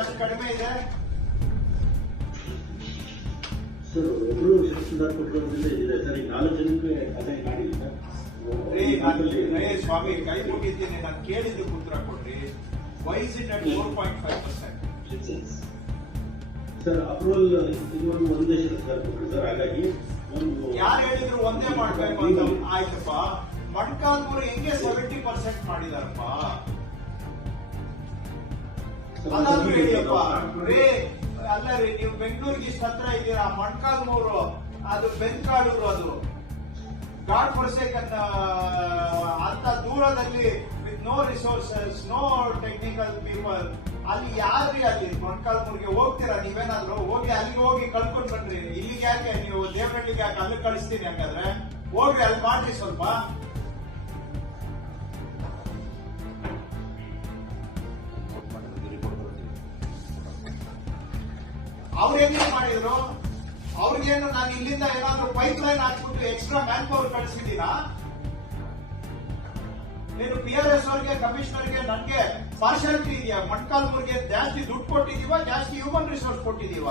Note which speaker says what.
Speaker 1: ಅದು ಕಡಿಮೆ ಇದೆ.
Speaker 2: ಸರ್ ಒಬ್ರು ಶಿಕ್ಷಣದಾರ ಇದೆ. ಸರ್ ಈಗ ನಾಲ್ಕು ಜನಕ್ಕೆ ಅದೇ ಮಾಡಿಲ್ಲ. ಸರ್
Speaker 1: ರೇ ನಾನು ರೇ ಸ್ವಾಮಿ ಕೈ ಮುಗಿದ್ದೀನಿ ನಾನು ಕೇಳಿದ್ದು ಉತ್ತರ ಕೊಡ್ರಿ. Why's it at four point five percent
Speaker 2: sir approval ಇದುವರೆಗೂ ಒಂದೇ ಶಿಕ್ಷಣದಾರ ಕೊಟ್ಟರು ಸರ್ ಹಾಗಾಗಿ
Speaker 1: ಯಾರು ಹೇಳಿದ್ರು ಒಂದೇ ಮಾಡ್ಬೇಕು ಅಂತ ಆಯ್ತಪ್ಪ. ಮಡ್ಕಾಲ್ಮೂರು ಹೆಂಗೆ ಸೆವೆಂಟಿ ಪರ್ಸೆಂಟ್ ಮಾಡಿದಾರಪ್ಪ. ಅಲ್ಲ ರೀ ನೀವು ಬೆಂಗಳೂರಿಗೆ ಇಷ್ಟ ಹತ್ರ ಇದ್ದೀರಾ ಮಣ್ಕಾಲ್ಮೂರು ಅದು ಬೆಂಕಾಡೂರು ಅದು ಗಾಡ್ ಕೊಡಿಸಬೇಕಂತ ಅಂತ ದೂರದಲ್ಲಿ with no resources no technical people ಅಲ್ಲಿ ಯಾರ್ರಿ ಅಲ್ಲಿ ಮೊಣಕಾಲ್ಮೂರ್ಗೆ ಹೋಗ್ತೀರಾ ನೀವೇನಾದ್ರು ಹೋಗಿ ಅಲ್ಲಿಗೆ ಹೋಗಿ ಕಳ್ಕೊಂಡ್ ಬನ್ರಿ ಇಲ್ಲಿಗೆ ಯಾಕೆ ನೀವು ದೇವರಳ್ಳಿಗೆ ಯಾಕೆ ಅಲ್ಲಿ ಕಳಿಸ್ತೀನಿ ಹಂಗಾದ್ರೆ ಹೋಗ್ರಿ ಅಲ್ಲಿ ಮಾಡ್ರಿ ಸ್ವಲ್ಪ ಅವ್ರು ಏನೇನು ಮಾಡಿದ್ರು? ಅವ್ರಿಗೇನು ನಾನು ಇಲ್ಲಿಂದ ಏನಾದ್ರು ಪೈಪ್ ಲೈನ್ ಹಾಕ್ಬಿಟ್ಟು ಎಕ್ಸ್ಟ್ರಾ ಮ್ಯಾನ್ ಪವರ್ ಕಳಿಸಿದ್ದೀರಾ? ನೀನು ಪಿ ಆರ್ ಎಸ್ ಅವ್ರಿಗೆ ಕಮಿಷನರ್ಗೆ ನನಗೆ ಪಾರ್ಶಾಲಿಟಿ ಇದೆಯಾ? ಮಣ್ಕಾಲ್ಮೂರ್ಗೆ ಜಾಸ್ತಿ ದುಡ್ಡು ಕೊಟ್ಟಿದೀವ ಜಾಸ್ತಿ ಹ್ಯೂಮನ್ ರಿಸೋರ್ಸ್ ಕೊಟ್ಟಿದೀವ